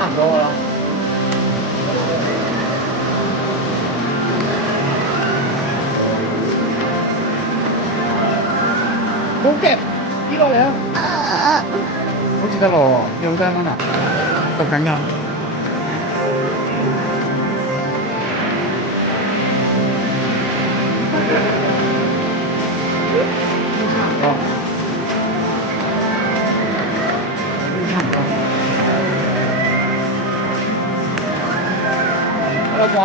差唔多啦。好嘅，呢個嚟啊！好似得喎，要幾蚊啊？讀緊㗎。差唔多，差唔多。得啦啩？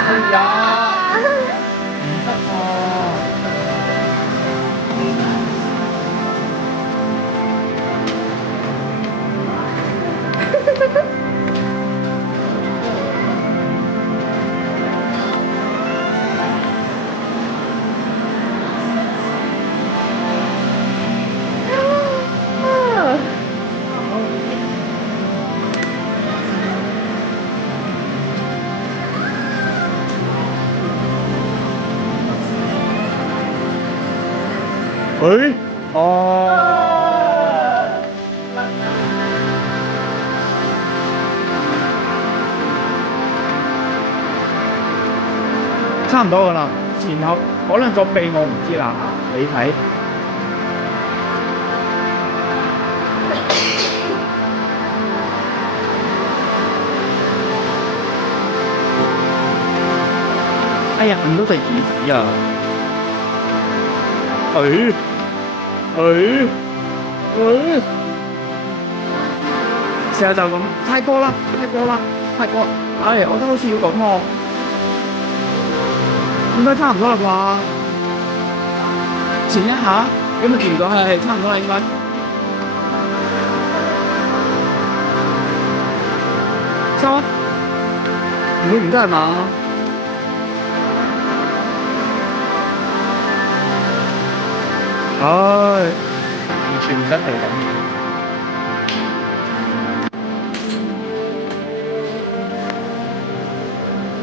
哎呀，唔得喎！誒，哦，差唔多噶啦。前後可能個鼻我唔知啦，你睇。哎呀，唔到第幾子啊？成日就咁，太多啦，太多啦，太多。唉，我都好似要咁喎，應該差唔多啦啩？前一下咁咪見唔到係差唔多啦，應該。收啊！唔會唔得係嘛？唉，完全唔得係咁。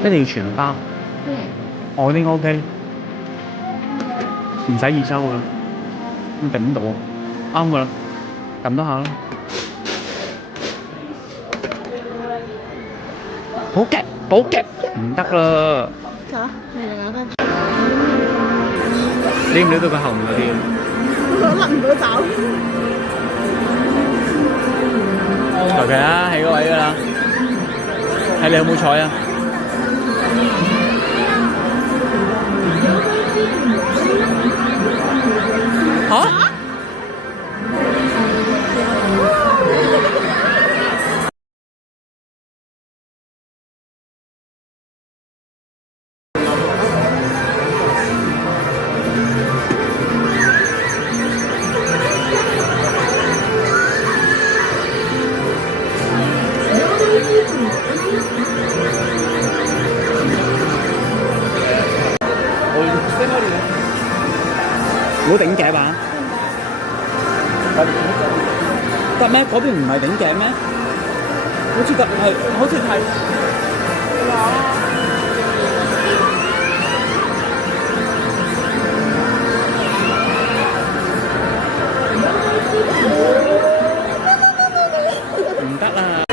一定要全包。我呢個 OK，唔使二收噶啦，咁頂到，啱噶啦，撳多下啦。好嘅，好嘅，唔得啦。走，你哋兩分。你唔理到佢後面嗰啲？我甩唔到走。求其啦，喺個位噶啦，睇你有冇彩啊！嚇？唔好頂頸啊！得咩？嗰邊唔係頂頸咩？好似得係，好似係。唔得啦！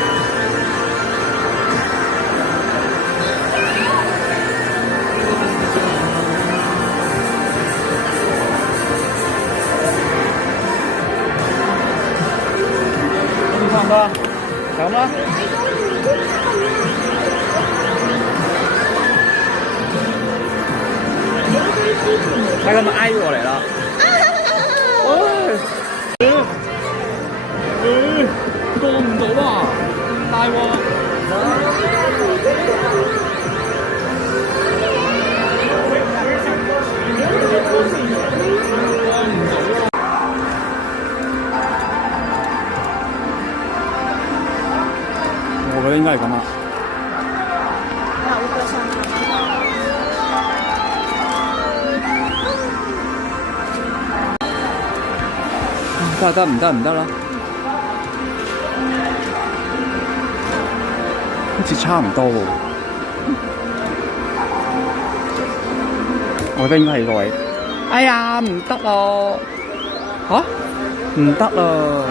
差唔多啦，就咁啦。睇佢咪挨過嚟啦。過唔到啊！大鑊！我覺得應該係咁啊。得啦，好似差唔多喎。我覺得應該係呢個位。哎呀，唔得咯！嚇，唔得啊！